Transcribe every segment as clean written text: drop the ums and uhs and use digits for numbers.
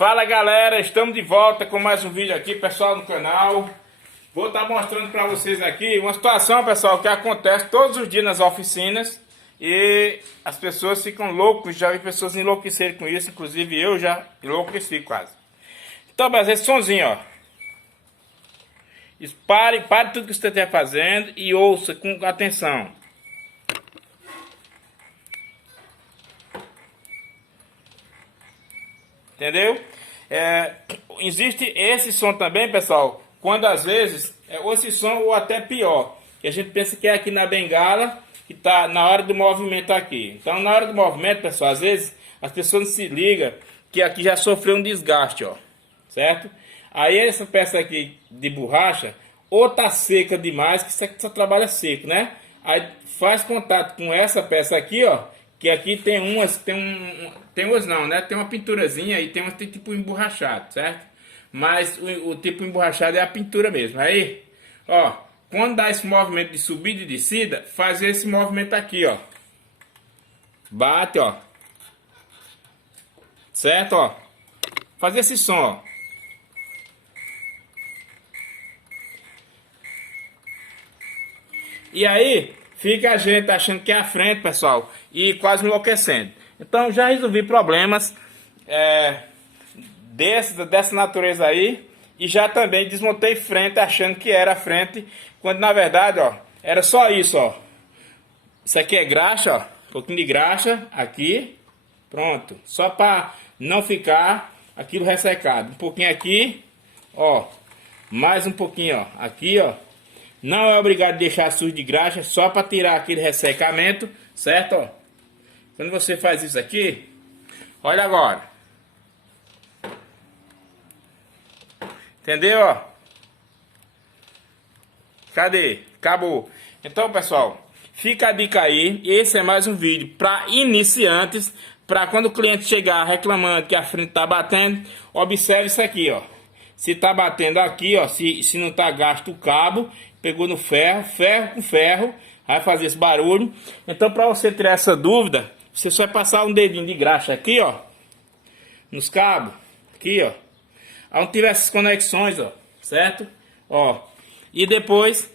Fala galera, estamos de volta com mais um vídeo aqui, pessoal, no canal. Vou estar mostrando para vocês aqui uma situação, pessoal, que acontece todos os dias nas oficinas e as pessoas ficam loucas. Já vi pessoas enlouquecerem com isso, inclusive eu já enlouqueci quase. Então, mas esse sonzinho, ó, pare tudo que você estiver fazendo e ouça com atenção. Entendeu? Existe esse som também, pessoal, quando às vezes ou esse som ou até pior, que a gente pensa que é aqui na bengala, que está na hora do movimento aqui. Então, na hora do movimento, pessoal, às vezes as pessoas não se ligam que aqui já sofreu um desgaste, ó, certo? Aí essa peça aqui de borracha ou tá seca demais, que isso só trabalha seco, né? Aí faz contato com essa peça aqui, ó, que aqui tem umas, tem umas não, né? Tem uma pinturazinha e tem umas tipo emborrachado, certo? Mas o tipo emborrachado é a pintura mesmo. Aí, ó, quando dá esse movimento de subida e descida, faz esse movimento aqui, ó. Bate, ó. Certo, ó. Faz esse som, ó. E aí, fica a gente achando que é a frente, pessoal, e quase enlouquecendo. Então, já resolvi problemas dessa natureza aí. E já também desmontei frente achando que era a frente, quando na verdade, ó, era só isso, ó. Isso aqui é graxa, ó. Um pouquinho de graxa aqui. Pronto. Só para não ficar aquilo ressecado. Um pouquinho aqui, ó. Mais um pouquinho, ó. Aqui, ó. Não é obrigado a deixar sujo de graxa, só para tirar aquele ressecamento, certo? Ó. Quando você faz isso aqui, olha agora. Entendeu? Ó? Cadê? Acabou. Então, pessoal, fica a dica aí. Esse é mais um vídeo para iniciantes, para quando o cliente chegar reclamando que a frente tá batendo, observe isso aqui, ó. Se tá batendo aqui, ó, se não tá gasto o cabo, pegou no ferro, ferro com ferro, vai fazer esse barulho. Então, para você tirar essa dúvida, você só vai passar um dedinho de graxa aqui, ó, nos cabos, aqui, ó, onde tiver essas conexões, ó, certo? Ó, e depois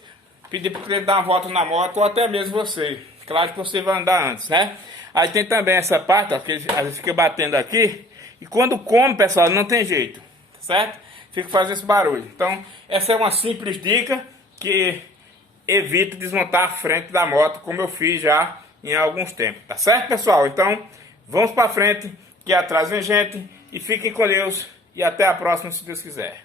pedir para o cliente dar uma volta na moto, ou até mesmo você. Claro que você vai andar antes, né? Aí tem também essa parte, ó, que às vezes fica batendo aqui, e quando come, pessoal, não tem jeito, certo? Fica fazendo esse barulho. Então, essa é uma simples dica que evita desmontar a frente da moto, como eu fiz já em alguns tempos, tá certo, pessoal? Então, vamos para frente, que atrás vem gente, e fiquem com Deus, e até a próxima, se Deus quiser.